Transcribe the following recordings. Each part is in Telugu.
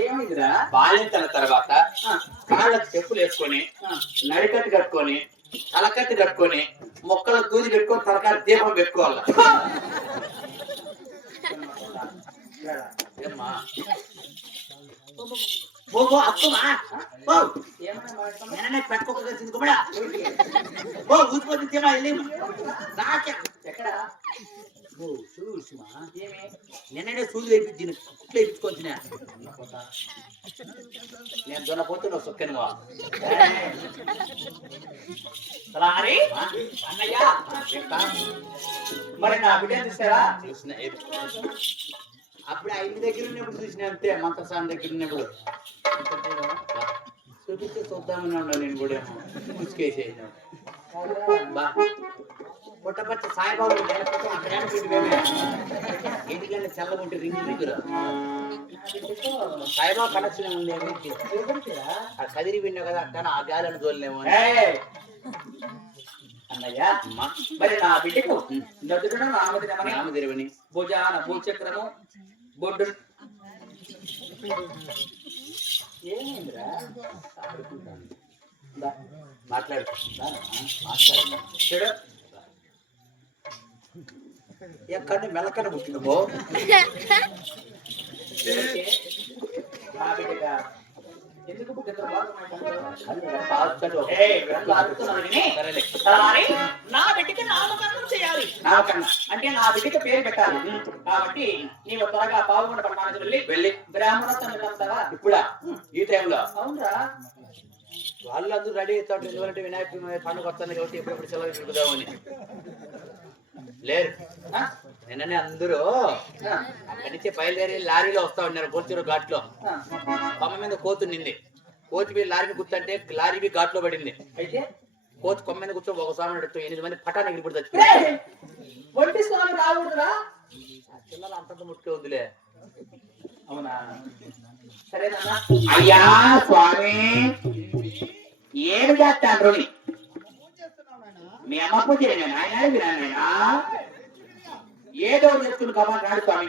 ఏమైందిరా? బాలింతల తర్వాత కాళ్ళకు చెప్పులు వేసుకొని నడికట్టు కట్టుకొని తలకట్టు కట్టుకొని మొక్కలు దూది పెట్టుకొని తలకాయ దీపం పెట్టుకోవాలి ఏమ్మా? ఓ ఓ అప్పుమా ఓ ఏమైనా మాట్లాడుతున్నావు? నిన్ననే పెట్టుకోక కూడా ఓ ఊసిపోతుంది తేమా వెళ్ళి నాకే ఎక్కడ ఓ చూసుమా ఏమి నిన్ననే సూది వేపి దీన్ని కుట్లు వేయించుకొని నేను దున్నపోతే నువ్వు సొక్కనువా రారి అన్నయ్య మరి నా బిడ్డ చూసారా చూసిన అప్పుడు ఆ ఇంటి దగ్గర ఉన్నప్పుడు చూసిన అంతే మంత్రసాని దగ్గర ఉన్నప్పుడు. చూపిస్తే చూద్దామని ఉన్నా నేను కూడా. ముసుకేసేసిన. బా. పుట్టపచ్చ సాయిబాబు ఎందుకంటే చల్లగుంటే రింగ్ రింగులు సాయిబాబా కనెక్షన్ ఉంది? ఆ కదిరి విన్నావు కదా అక్కడ ఆ గాలిని తోలినేమో! అన్నయ్య మరి నా బిడ్డకు? నదుడున నామదినమని భుజాన భూచక్రము. బొడ్డు. ఏమైందిరా? మాట్లాడు. ఎక్కడ మెలకన పుట్టినమో నా బిడ్డకి నామకరణం చేయాలి నామకరణం అంటే నా బిడ్డకి పేరు పెట్టాలి కాబట్టి నీవు త్వరగా పాల్గొండ పట్టణానికి వెళ్ళి వెళ్ళి బ్రాహ్మణోత్సవం వెళ్తావా ఇప్పుడా ఈ టైంలో అవునరా వాళ్ళందరూ రెడీ అవుతాడు ఎందుకంటే వినాయక పండుగ వస్తాను కాబట్టి ఎప్పుడెప్పుడు సెలవు చూపుదామని లేరు నిన్ననే అందరూ అక్కడి నుంచి బయలుదేరి లారీలో వస్తా ఉన్నారు గోల్చూరు ఘాట్లో. కొమ్మ మీద కోతు నింది. కోతి మీద లారీని గుర్తుంటే లారీ బి ఘాట్లో పడింది. అయితే? కోతి కొమ్మ మీద కూర్చో ఒక స్వామి నడుతూ ఎనిమిది మంది పటాన్ని ఎగిరిపడి ఆ పిల్లలు అంతంత ముట్టుకే ఉందిలే. అవునా? సరేనన్నా అయ్యా స్వామి ఏడు చేస్తాను మీ అమ్మ పూజ నాయన ఏదో నేర్చుకుని కమా నాడు స్వామి.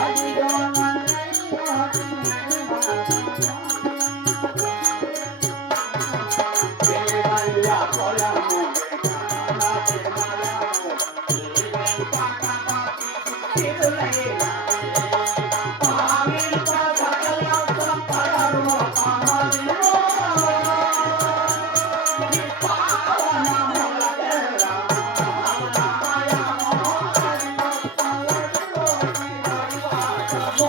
ఆయన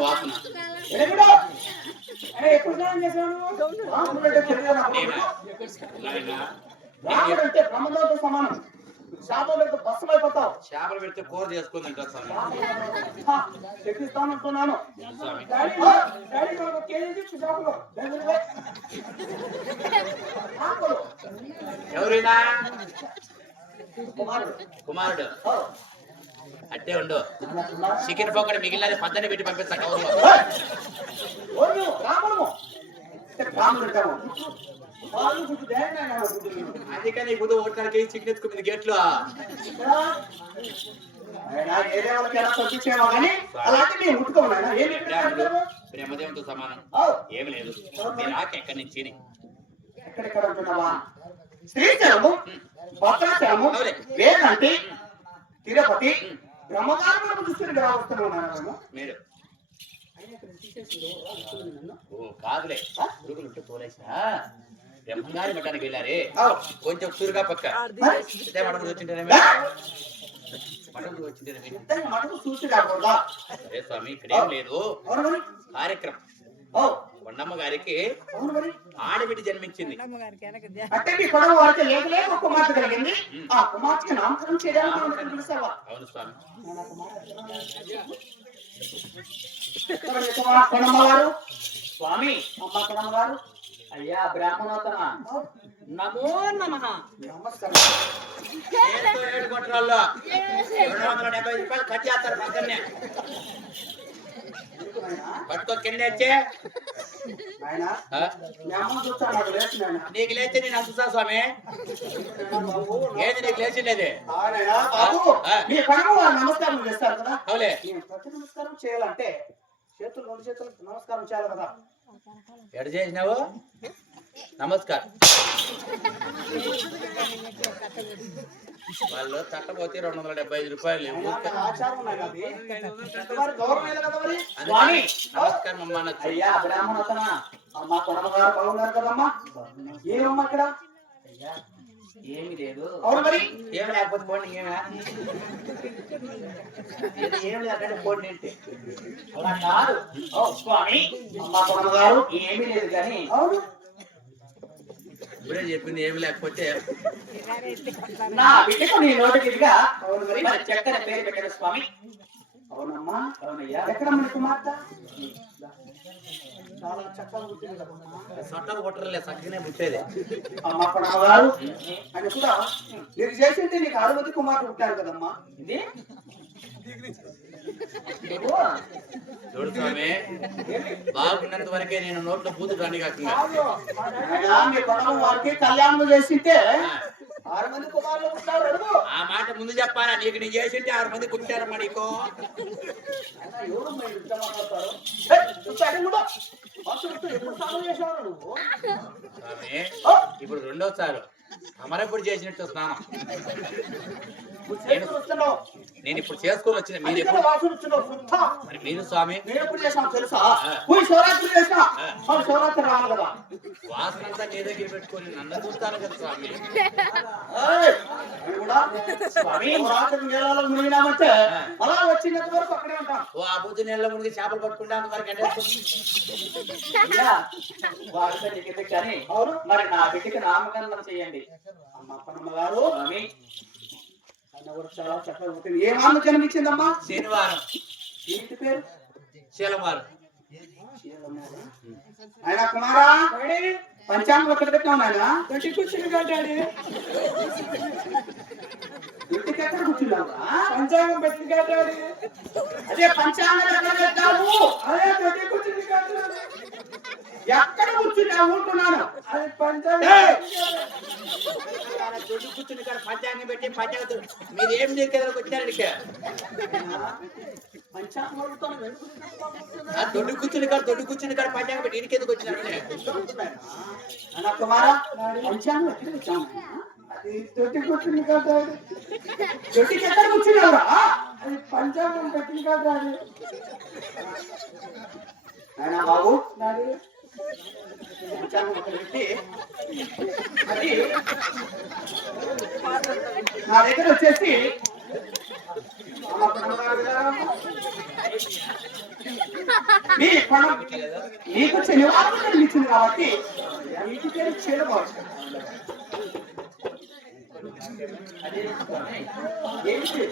వాసన. ఎప్పుడు? రాముడు అంటే? నాయనా, రాముడు అంటే బ్రహ్మదేవుడితో సమానం. పెడితే చేపలు పెడితే కూర దగ్గర రాముడు. ఎవరైనా? కుమారుడు. అట్టే ఉండు. చికెన్ పకోడీ మిగిలినది పద్దని పెట్టి పంపిస్తా! ఓడు, రాముడు. రాముడు అందుకని చికెన్ గేట్లో. నాయనా. ఏమి ప్రేమతో ప్రేమదేవంతో సమానం. ఏమి లేదు. నేను ఎక్కడి నుంచి ఎక్కడెక్కడ ఉంటున్నావా శ్రీశైలము భద్రాచలము. వేదంటి తిరుపతి బ్రహ్మగారు మీరు. ఓ కాదులే. పురుగులు ఉంటే తోలేసినా బ్రహ్మంగారి మఠానికి వెళ్ళారే? కొంచెం చురుగా పక్క. మఠం మఠం వచ్చింటేనే స్వామి ఇక్కడేం లేదు. అవును మరి. కార్యక్రమం. కొండమ్మ గారికి ఆడబిడ్డ జన్మించింది. అవును స్వామి. స్వామి. అమ్మ కొడమ్మ గారు అయ్యా బ్రాహ్మణోత్తమ? నమో నమ. నమస్కారం ఏడు రెండు వందల డెబ్బై రూపాయలు చేస్తారు పక్కనే? పట్టుకో కింద నాకు లేచి నేను అంటున్నా స్వామి. ఏది నీకు వారు నమస్కారం చేస్తారు కదా. అవులే. నమస్కారం చేయాలంటే చేతులు రెండు చేతులు నమస్కారం చేయాలి కదా. ఎడ చేసినావు? నమస్కారం. వాళ్ళు తట్టపోతే రెండు వందల డెబ్బై ఐదు రూపాయలు నమస్కారం అమ్మా అనొచ్చు ఏమమ్మా ఇక్కడ? అయ్యా ఏమి లేదు. అవును మరి? ఏమి లేకపోతే పోండి ఏమి ఏమి లేదంటే పోటీ ఏంటి? అలా కాదు. ఓ స్వామి అమ్మ ఏమీ లేదు కానీ అవును. ఇప్పుడే చెప్పింది ఏమి లేకపోతే నా బిడ్డకు నీ అవును మరి. మరి చక్కర పేరు పెట్టారు స్వామి. అవునమ్మా అవునయ్యా. ఎక్కడ మన కుమార్తె? చాలా చక్కగా పుట్టింది సొట్టలు కొట్టరలే సగ్గినే పుట్టేది అమ్మ అని కూడా నీకు చేసింటే నీకు ఆరు మంది కుమారుడు పుట్టారు కదమ్మా. ఇది చూడు స్వామి? బాగున్నంత వరకే నేను నోట్లో పూత రాని కాకుండా కళ్యాణం చేసింటే ఆరు మంది కుమారులు పుట్టారు ఆ మాట ముందు చెప్పాలా? నీకు నేను చేసింటే ఆరు మంది పుట్టారమ్మా నీకు. ఎవరు ఇప్పుడు రెండోసారి. అమరప్పుడు చేసినట్టు స్నానం. నేను ఇప్పుడు చేసుకొని వచ్చిన మీరు ఎప్పుడు. మరి మీరు స్వామి? వాసన అంతా నీ దగ్గర పెట్టుకొని నన్ను చూస్తాను కదా స్వామి. అలా వచ్చినంత వరకు అక్కడే ఉంటాం. ఓ ఆ మునిగి చేపలు పట్టుకుంటే అంతవరకు కానీ అవును. మరి నా బిడ్డకి నామకరణం చేయండి. అమ్మ పన్నమ్మ గారు స్వామి ఆయన కూడా చాలా చక్కగా పుట్టింది. ఏ మామ జన్మించిందమ్మా? శనివారం. ఏంటి పేరు? శనివారం ఆయన కుమారా? పంచాంగం ఎక్కడ పెట్టావు నాయన? గట్టి కూర్చుని కట్టాడు ఇంటికి ఎక్కడ కూర్చున్నావా? పంచాంగం పెట్టి కట్టాడు అదే పంచాంగం ఎక్కడ పెట్టావు? అదే గట్టి కూర్చుని కట్టాడు ఎక్కడ కూర్చున్నావు? ఉంటున్నాను అది పంచాంగం! దొడ్డు కూర్చుని ఇక్కడ పంచాంగం పెట్టి పంచాంగం మీరు ఏం నీకెదరకు వచ్చారు ఇక్కడ ఎందుకు దొడ్డు కూర్చుని కాదు దొడ్డు కూర్చుని కాదు పంచాంగం పెట్టి ఇడికెందుకు వచ్చినారు అన్న కుమారా పంచాంగం కూర్చుని ఎక్కడ కూర్చున్నావురా? అది పంచాంగం పెట్టి కట్టాడు నాయనా బాబు. పెట్టి అది నా దగ్గర వచ్చేసి మీ పణం శనివారం జన్మించింది కాబట్టి నీకు పేరు చేయబాడు ఏంటి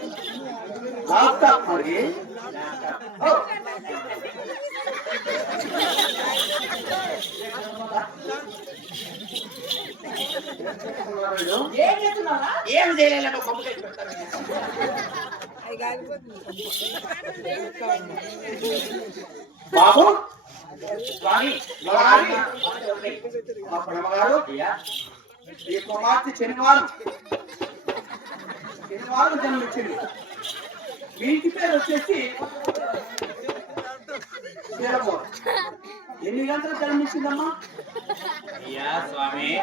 ల్యాప్టాప్ మరి ఏం చేయలేదు కొమ్మకాయ బాబు స్వామి మా అయ్యా ఈ కుమార్తె శనివారం. శనివారం జన్మించింది మీ ఇంటి పేరు వచ్చేసి. ఎన్ని గంటలకు జన్మించిందమ్మా? అయ్యా స్వామి.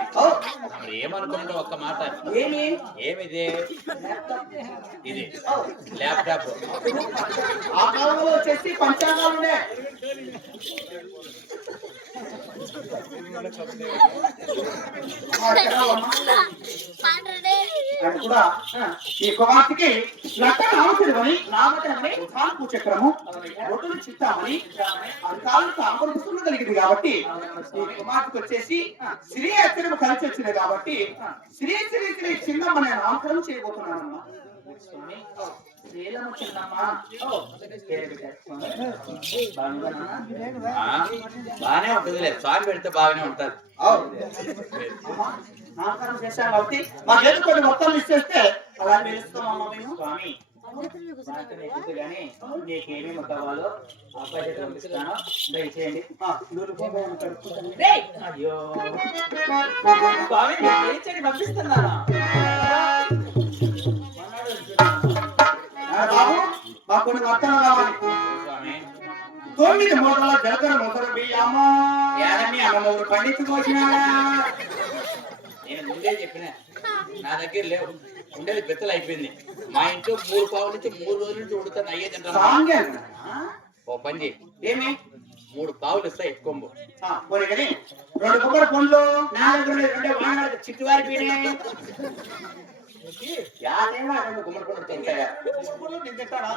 మరి ఏమనుకుంటా ఒక్క మాట? ఏమి? ఏమిది? ఇది. ల్యాప్టాప్. ఆ కాలంలో వచ్చేసి పంచాంగాలు కూడా ఈ కుమార్తెకి లక్క అవసరమని నామకరణమని ఉత్సాహపు చక్రము ఒడ్డును చిత్తామని అంతాలకు ఆపరుస్తున్న కలిగింది కాబట్టి ఈ కుమార్తెకి వచ్చేసి శ్రీ అక్షరము కలిసి వచ్చింది కాబట్టి శ్రీ శ్రీ శ్రీ చిన్నమ్మ నేను నామకరణం చేయబోతున్నానమ్మా. బాగానే ఉంటుంది లేదు స్వామి పెడితే బాగానే ఉంటుంది. చేశాం కాబట్టి మా మొత్తం ఇచ్చేస్తే అలా పిలుస్తామమ్మా మేము. స్వామి నీకేమేమి కావాలో అబ్బాయి పంపిస్తాను దయచేయండి! అయ్యో. స్వామి పంపిస్తున్నాను? బాబు మాకు కొన్ని మొత్తం కావాలి తొమ్మిది మూటల జలకర మొదలు బియ్యమా పండించుకోవచ్చిన నేను ముందే చెప్పిన నా దగ్గర లేవు. ఉండేది బెత్తలు అయిపోయింది. మా ఇంట్లో మూడు పావుల నుంచి మూడు రోజుల నుంచి ఉడుతాను అయ్యే తింటాను. సాంగే. ఓ చేయి. ఏమి? మూడు పావులు ఇస్తాయి ఎక్కువ రెండు కొబ్బరి పండ్లు నా దగ్గర వాహనాలు చిట్టువారి పీనే యాదేమో రెండు గుమ్మడి పండు తింటాయా పండ్లు నేను తింటానా?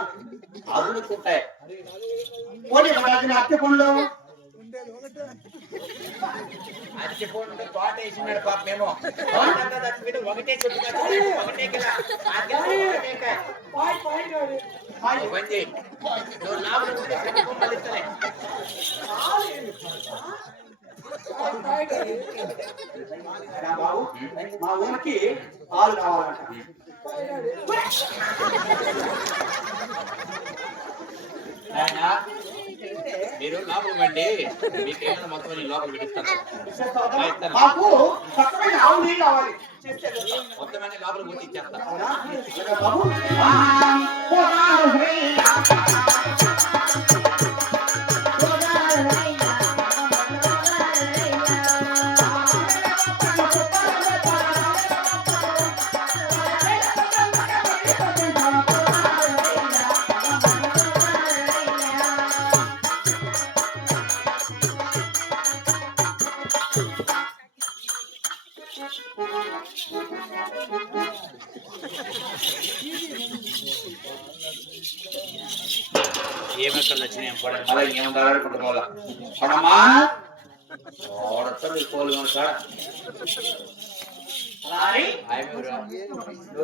అవును తింటాయి పోనీ రాజుల అట్టి పండ్లు అరటి పండు తోట వేసినాడు పాప మేము తోట అంతా చచ్చిపోతే ఒకటే చెట్టు కాదు, ఒకటే కదా ఆడికి ఒకటే కాయ. ఓ పని చేయి నువ్వు లాభం మా ఊరికి పాలు కావాలంట. మీరు లోపల ఇవ్వండి. మీకేమైనా మొత్తం నేను లోపల పెట్టిస్తాను. మాకు చక్కమైన ఆవు నెయ్యి కావాలి. మొత్తం అన్ని లోపల పోతే ఇచ్చేస్తా.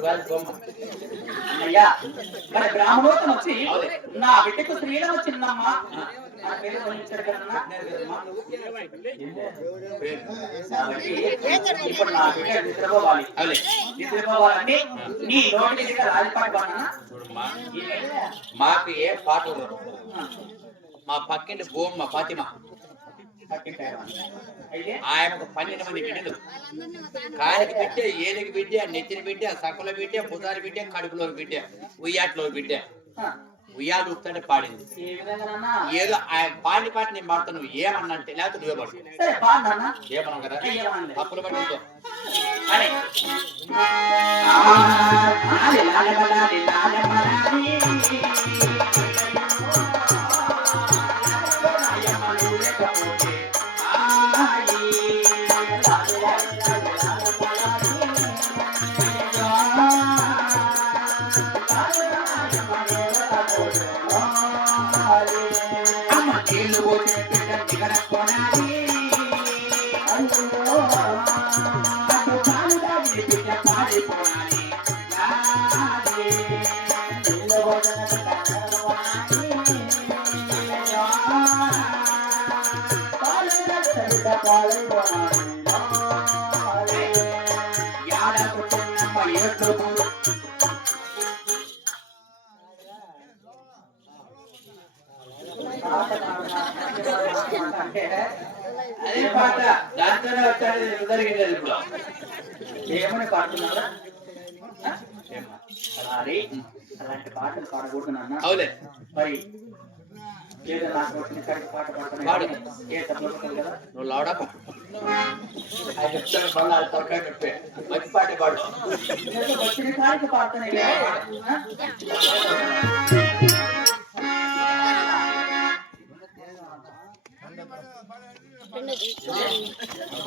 కాదు పోమ్మ. అయ్యా మరి బ్రాహ్మణోత్తం వచ్చి. నా బిడ్డకు శ్రీలము చిన్నమ్మ ఇప్పుడు నా బిడ్డ నిద్రపోవాలి. నిద్రపోవాలంటే నీ నోటి దగ్గర రాజపాటు మాకు ఏ పాట మా పక్కింటి బోమ్మ ఫాతిమ ఆయనకు పన్నెండు మంది బిడ్డలు కాలికి బిడ్డ ఏలికి బిడ్డ నెత్తిన బిడ్డ సకల బిడ్డ బుధారి బిడ్డ కడుపులో బిడ్డ ఉయ్యాట్లో బిడ్డ ఉయ్యాలు ఊపుతుంటే పాడింది? ఏదో ఆయన పాడి పాట నేను పాడతా నువ్వు ఏమన్నంటే లేకపోతే నువ్వే పడు ఏమన్నావు కదా. తప్పులు అరే పాడిపోనాలి అదే పాట దాంతోనే వచ్చాడు ఎందుకు జరిగింది అది ఇప్పుడు ఏమని పాడుతున్నారా మరి అలాంటి పాటలు పాడకూడదు నాన్న అవులే మరి నువ్వు పాడు ఆయన చెప్తాను మళ్ళీ అది తొక్కా చెప్పే మంచి పాటే పాడు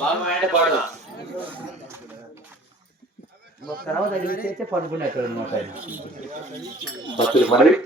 బాగా పాడు తర్వాత తగిలితే పడుకునేట్టు అనమాట భక్తులు